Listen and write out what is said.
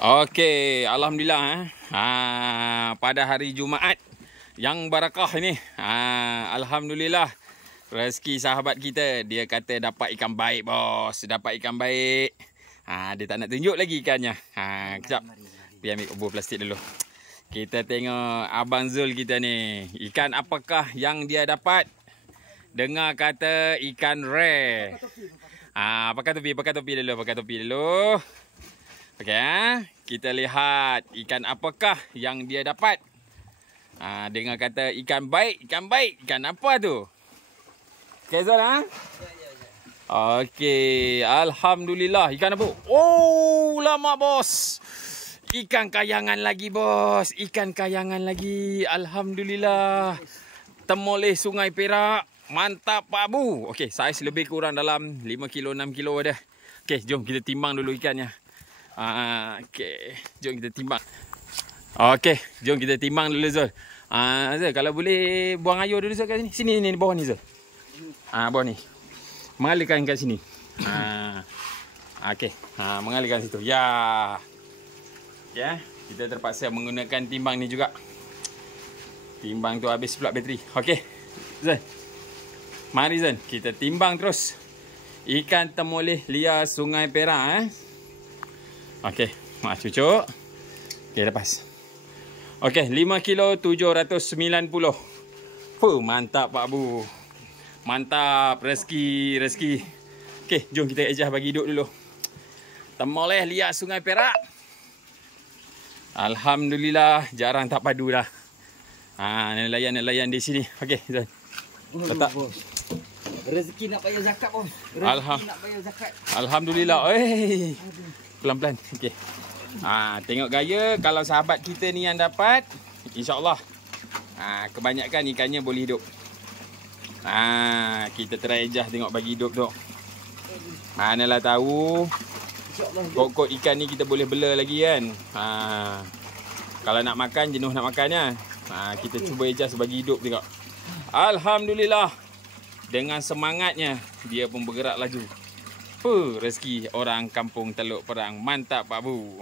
Okey, alhamdulillah pada hari Jumaat yang barakah ini, alhamdulillah rezeki sahabat kita, dia kata dapat ikan baik bos, dapat ikan baik. Dia tak nak tunjuk lagi ikannya. Kejap. Biar ambil kubur plastik dulu. Kita tengok Abang Zul kita ni, ikan apakah yang dia dapat? Dengar kata ikan rare. Pakai topi dulu. Okey, kita lihat ikan apakah yang dia dapat. Dengar kata ikan baik. Ikan apa tu? Okey Zul Okey, alhamdulillah. Ikan apa? Oh, lama bos. Ikan kayangan lagi bos. Alhamdulillah. Temoleh Sungai Perak. Mantap Pak Abu. Okey, saiz lebih kurang dalam 5 kilo 6 kilo ada. Okey, jom kita timbang dulu ikannya. Okey, jom kita timbang. Okey, jom kita timbang dulu Zul. Zul, kalau boleh buang air dulu Zul kat sini. Sini bawah ni Zul. Bawah ni. Mengalirkan kat sini. Okey, mengalirkan situ. Ya. Ya, kita terpaksa menggunakan timbang ni juga. Timbang tu habis pula bateri. Okey. Zul. Mari Zul, kita timbang terus. Ikan temoleh liar Sungai Perak Okey, cucuk. Okey, lepas. Okey, 5 kilo 790. Mantap Pak Bu. Mantap rezeki. Okey, jom kita ejah bagi hidup dulu. Temoleh liar Sungai Perak. Alhamdulillah, jarang tak padu dah. Nelayan di sini. Okey, Zul. Letak. Rezeki nak bayar zakat bos. Alhamdulillah. Pelan-pelan. Okey. Tengok gaya kalau sahabat kita ni yang dapat, insya-Allah. Kebanyakan ikannya boleh hidup. Kita try ejah tengok bagi hidup tu. Manalah tahu. Kok ikan ni kita boleh bela lagi kan. Kalau nak makan, jenuh nak makannya. Kita cuba ejah bagi hidup tengok. Alhamdulillah. Dengan semangatnya dia pun bergerak laju. Rezeki orang kampung Teluk Perang. Mantap Pak Bu.